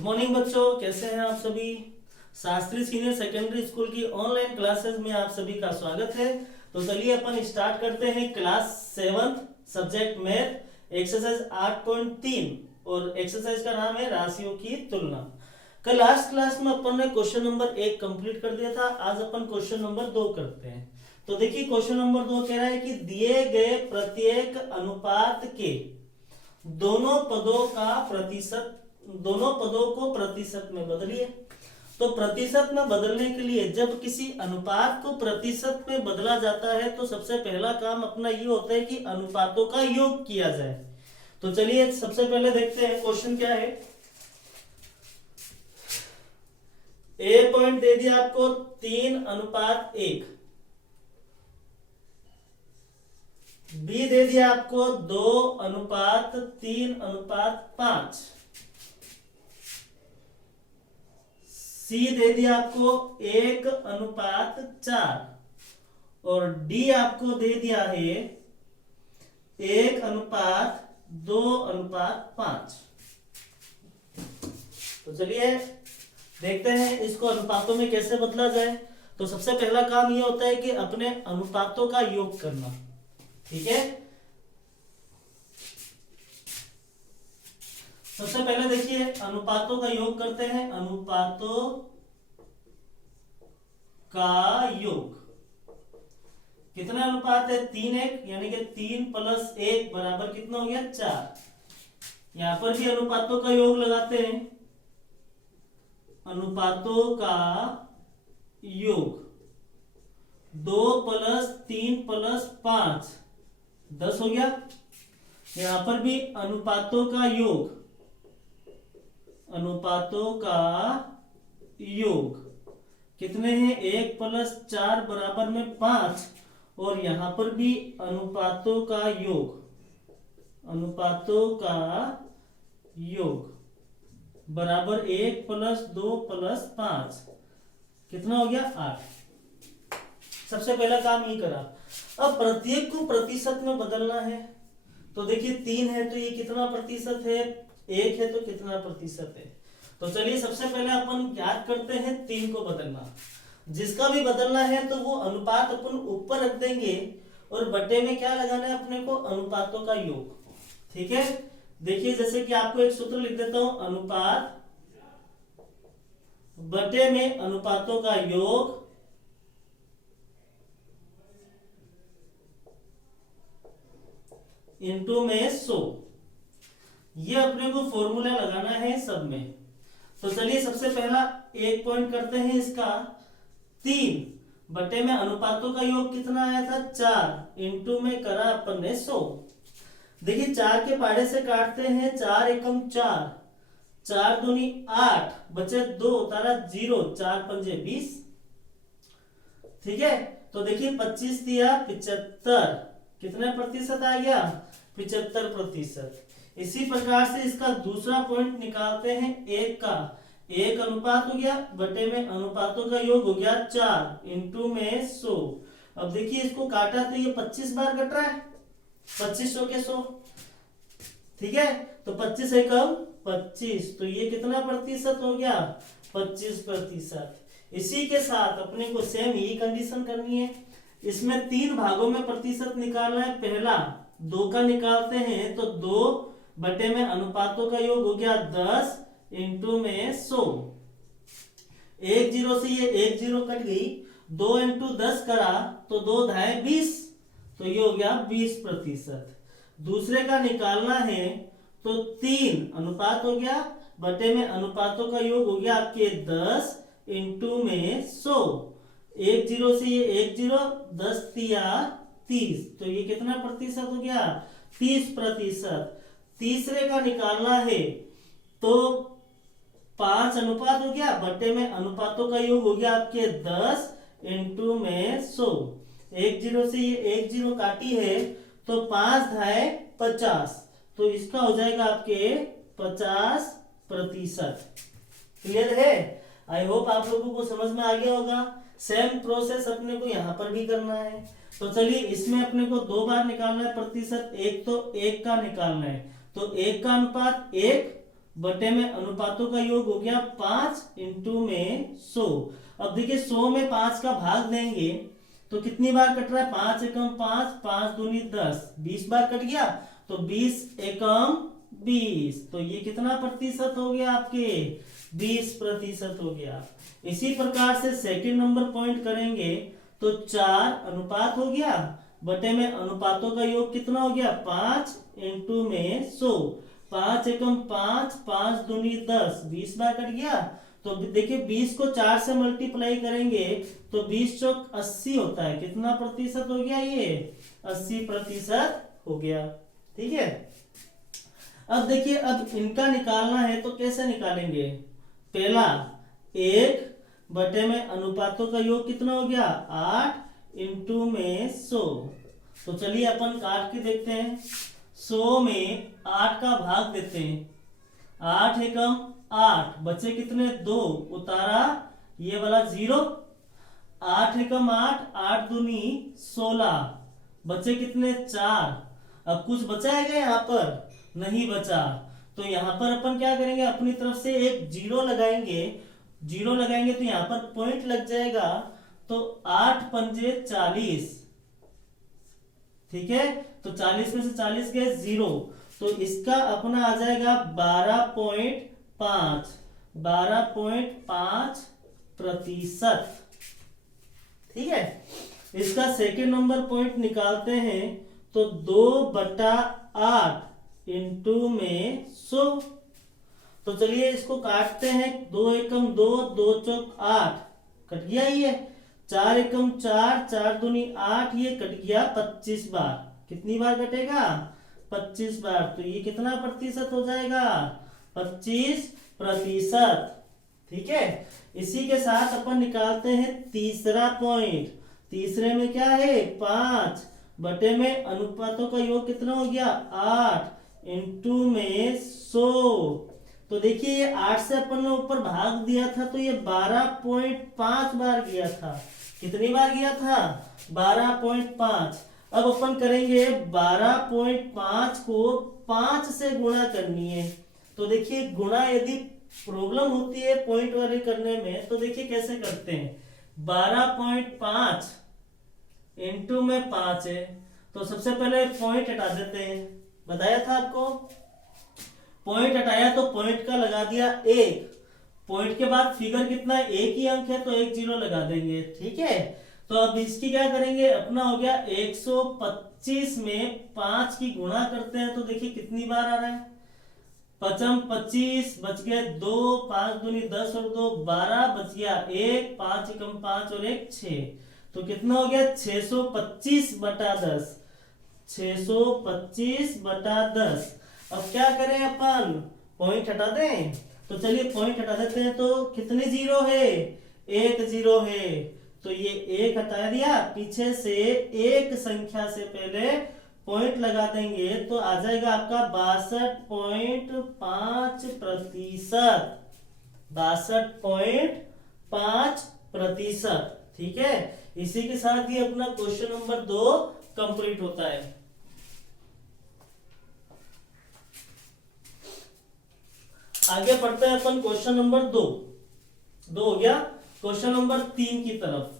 Good morning बच्चों, कैसे हैं आप सभी। शास्त्री सीनियर सेकेंडरी स्कूल की ऑनलाइन क्लासेस में आप सभी का स्वागत है। तो चलिए अपन स्टार्ट करते हैं क्लास 7 सब्जेक्ट मैथ एक्सरसाइज 8.3 और एक्सरसाइज का नाम है राशियों की तुलना। कल लास्ट क्लास में अपन ने क्वेश्चन नंबर 1 कंप्लीट कर दिया था। आज अपन क्वेश्चन नंबर 2 करते हैं। तो देखिए क्वेश्चन नंबर 2 कह रहा है कि दिए गए प्रत्येक अनुपात के दोनों पदों को प्रतिशत में बदलिए। तो प्रतिशत में बदलने के लिए जब किसी अनुपात को प्रतिशत में बदला जाता है तो सबसे पहला काम अपना ये होता है कि अनुपातों का योग किया जाए। तो चलिए सबसे पहले देखते हैं क्वेश्चन क्या है। ए पॉइंट दे दिया आपको 3:1, बी दे दिया आपको 2:3:5, सी दे दिया आपको 1:4 और डी आपको दे दिया है 1:2:5। तो चलिए देखते हैं इसको अनुपातों में कैसे बदला जाए। तो सबसे पहला काम ये होता है कि अपने अनुपातों का योग करना। ठीक है, सबसे पहले देखिए अनुपातों का योग करते हैं। अनुपातों का योग कितना अनुपात है 3:1, यानी कि 3 + 1 बराबर कितना हो गया 4। यहां पर भी अनुपातों का योग लगाते हैं। अनुपातों का योग 2 + 3 + 5 10 हो गया। यहां पर भी अनुपातों का योग कितने हैं 1 + 4 बराबर में 5 और यहां पर भी अनुपातों का योग बराबर 1 + 2 + 5 कितना हो गया 8। सबसे पहला काम ये करा। अब प्रत्येक को प्रतिशत में बदलना है। तो देखिए 3 है तो ये कितना प्रतिशत है, 1 है तो कितना प्रतिशत है। तो चलिए सबसे पहले अपन याद करते हैं 3 को बदलना। जिसका भी बदलना है तो वो अनुपात अपन ऊपर रख देंगे और बटे में क्या लगाना है अपने को, अनुपातों का योग। ठीक है, देखिए जैसे कि आपको एक सूत्र लिख देता हूं, अनुपात बटे में अनुपातों का योग इनटू में 100। ये अपने को फॉर्मूला लगाना है सब में। तो चलिए सबसे पहला एक पॉइंट करते हैं इसका। 3 बटे में अनुपातों का योग कितना आया था 4 इनटू में करा अपन ने 100। देखिए 4 के पहाड़े से काटते हैं, 4 एकम 4, 4 दूनी 8, बचे 2 उतारा 0, 4 पंजे 20। ठीक है, तो देखिए 25 दिया 75, कितने प्रतिशत आ गया 75%। इसी प्रकार से इसका दूसरा पॉइंट निकालते हैं 1 का। 1 अनुपात हो गया बटे में अनुपातों का योग हो गया 4 इनटू में 100। अब देखिए इसको काटा तो ये 25 बार कट रहा है, 2500 के 100। ठीक है, तो 25 एकम 25, तो ये कितना प्रतिशत हो गया 25%। इसी के साथ अपने को सेम यही कंडीशन करनी है। इसमें 3 भागों में प्रतिशत निकालना है। पहला 2 का निकालते हैं तो 2 बटे में अनुपातों का योग हो गया 10 इनटू में 100। 1 0 से ये 1 0 कट गई, 2 इनटू 10 करा तो 2 धाए 20, तो ये हो गया 20%। दूसरे का निकालना है तो 3 अनुपात हो गया बटे में अनुपातों का योग हो गया आपके 10 इनटू में 100। 1 0 से ये 1 0, 10 तिया 30, तो ये कितना प्रतिशत हो गया 30%। तीसरे का निकालना है तो 5 अनुपात हो गया बटे में अनुपातों का योग हो गया आपके 10 इनटू में 100। 1 0 से ये 1 0 काटी है तो 5 धाए 50, तो इसका हो जाएगा आपके 50%। क्लियर है, आई होप आप लोगों को समझ में आ गया होगा। सेम प्रोसेस अपने को यहाँ पर भी करना है। तो चलिए इसमें अपने को 2 बार निकालना है प्रतिशत। एक तो 1 का निकालना है, तो 1 का अनुपात 1 बटे में अनुपातों का योग हो गया 5 इंटू में 100। अब देखिए 100 में 5 का भाग देंगे तो कितनी बार कट रहा है, 5 एकम 5, 5 दूनी 10, 20 बार कट गया। तो 20 एकम 20, तो ये कितना प्रतिशत हो गया आपके, 20% हो गया। इसी प्रकार से सेकंड नंबर पॉइंट करेंगे तो 4 अनुपात हो गया, बटे में अनुपातों का योग कितना हो गया, 5 इंटू में 100, 5 एकम 5, 5 दूनी 10, 20 बार कट गया। तो देखिए 20 को 4 से मल्टीप्लाई करेंगे तो 20 चौक 80 होता है। कितना प्रतिशत हो गया, ये 80% हो गया। ठीक है, अब देखिए अब इनका निकालना है तो कैसे निकालेंगे। पहला 1 बटे में अनुपातों का योग कितना हो गया, 8 इंटू में 100। तो चलिए अपन काट के देखते हैं। 100 में 8 का भाग देते हैं, 8 एकम 8, बचे कितने, 2, उतारा ये वाला 0, 8 एकम 8, 8 दूनी 16, बचे कितने, 4। अब कुछ बचा है क्या यहाँ पर, नहीं बचा। तो यहाँ पर अपन क्या करेंगे, अपनी तरफ से एक 0 लगाएंगे। 0 लगाएंगे तो यहाँ पर पॉइंट लग जाएगा। तो 8 पंजे 40, ठीक है। तो 40 में से 40 गए 0, तो इसका अपना आ जाएगा 12.5, 12.5%। ठीक है, इसका सेकेंड नंबर पॉइंट निकालते हैं तो 2/8 इंटू में 100। तो चलिए इसको काटते हैं, 2 एकम 2, 2 चौक 8, कट गया ये। 4 एकम 4, 4 दूनी 8, ये कट गया 25 बार। कितनी बार कटेगा, 25 बार। तो ये कितना प्रतिशत हो जाएगा, 25%। ठीक है, इसी के साथ अपन निकालते हैं तीसरा पॉइंट। तीसरे में क्या है, 5 बटे में अनुपातों का योग कितना हो गया, 8 इंटू में 100। तो देखिए ये 8 से अपन ने ऊपर भाग दिया था तो ये 12.5 बार गया था। कितनी बार गया था, 12.5। अब अपन करेंगे 12.5 को 5 से गुणा करनी है। तो देखिए गुणा यदि प्रॉब्लम होती है पॉइंट वाले करने में तो देखिए कैसे करते हैं। 12.5 इंटू में 5 है, तो सबसे पहले पॉइंट हटा देते हैं। बताया था आपको, पॉइंट हटाया तो पॉइंट का लगा दिया 1। पॉइंट के बाद फिगर कितना है, 1 ही अंक है तो 1 0 लगा देंगे। ठीक है, तो अब इसकी क्या करेंगे, अपना हो गया 125 में 5 की गुणा करते हैं तो देखिए कितनी बार आ रहा है, 5 25, बच गए 2, 5 दूनी 10 और 2 12, बच गया 1, 5 एकम 5 और 1 6। तो कितना हो गया, 625/10, 625/10। अब क्या करें अपन, पॉइंट हटा दें। तो चलिए पॉइंट हटा देते हैं। तो कितने 0 है, 1 0 है। तो ये 1 हटा दिया, पीछे से एक संख्या से पहले पॉइंट लगा देंगे तो आ जाएगा आपका 62.5%, 62.5%। ठीक है, इसी के साथ ही अपना क्वेश्चन नंबर 2 कंप्लीट होता है। आगे पढ़ते हैं अपन क्वेश्चन नंबर 2 हो गया। क्वेश्चन नंबर 3 की तरफ।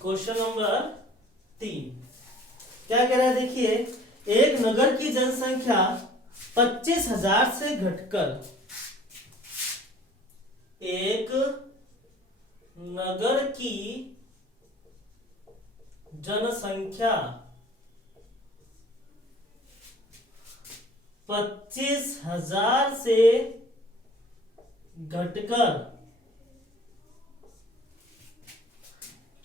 क्वेश्चन नंबर 3 क्या कह रहा है, देखिए एक नगर की जनसंख्या 25,000 से घटकर, एक नगर की जनसंख्या 25,000 से घटकर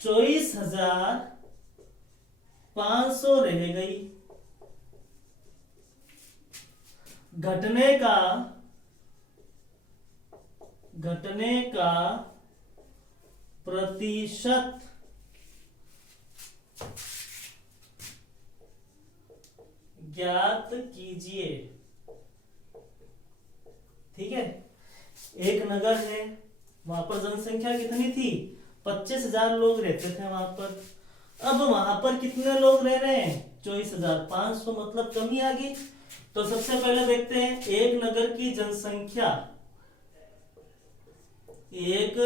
24,500 रह गई। घटने का प्रतिशत ज्ञात कीजिए। ठीक है, एक नगर है, वहां पर जनसंख्या कितनी थी? 25,000 लोग रहते थे वहां पर। अब वहां पर कितने लोग रह रहे हैं? 24,500, मतलब कमी आ गई। तो सबसे पहले देखते हैं एक नगर की जनसंख्या, एक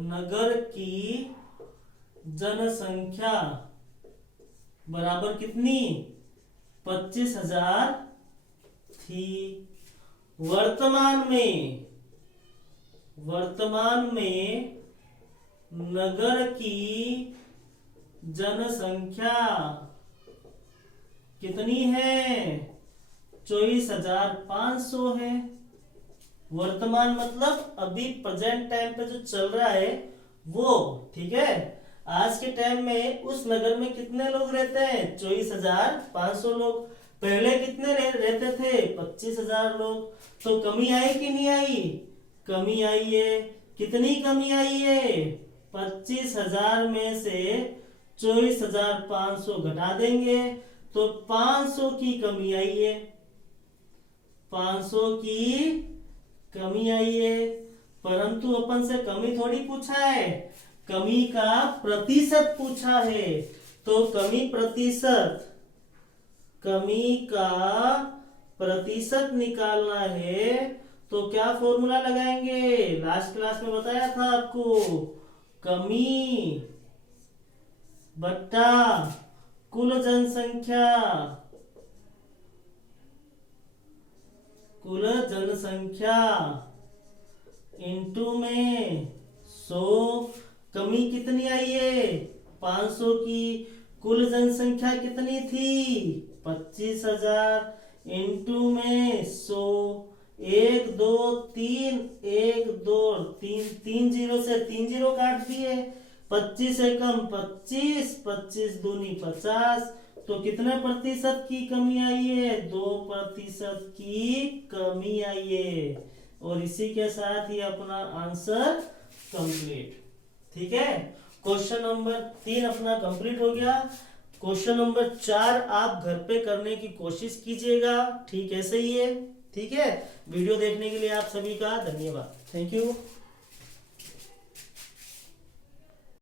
नगर की जनसंख्या बराबर कितनी? 25,000 थी। वर्तमान में नगर की जनसंख्या कितनी है? 24,500 है। वर्तमान मतलब अभी प्रेजेंट टाइम पे जो चल रहा है वो। ठीक है, आज के टाइम में उस नगर में कितने लोग रहते हैं? 24,500 लोग। पहले कितने रहते थे? 25,000 लोग। तो कमी आई कि नहीं आई? कमी आई है। कितनी कमी आई है? 25,000 में से 24,500 घटा देंगे तो 500 की कमी आई है। 500 की कमी आई है। परंतु अपन से कमी थोड़ी पूछा है, कमी का प्रतिशत पूछा है। तो कमी का प्रतिशत निकालना है तो क्या फॉर्मूला लगाएंगे? लास्ट क्लास में बताया था आपको, कमी बट्टा कुल जनसंख्या। कुल जनसंख्या इंटू में 100। कमी कितनी आई है? 500 की। कुल जनसंख्या कितनी थी? 25,000 इंटू में 100। 1 2 3, 1 2 3, 3 जीरो से 3 जीरो काट दिए। 25 से कम 25, 25 दूनी 50। तो कितने प्रतिशत की कमी आई है? 2% की कमी आई है। और इसी के साथ ही अपना आंसर कंप्लीट। ठीक है, क्वेश्चन नंबर 3 अपना कंप्लीट हो गया। क्वेश्चन नंबर 4 आप घर पे करने की कोशिश कीजिएगा। ठीक है, सही है। ठीक है, वीडियो देखने के लिए आप सभी का धन्यवाद। Thank you.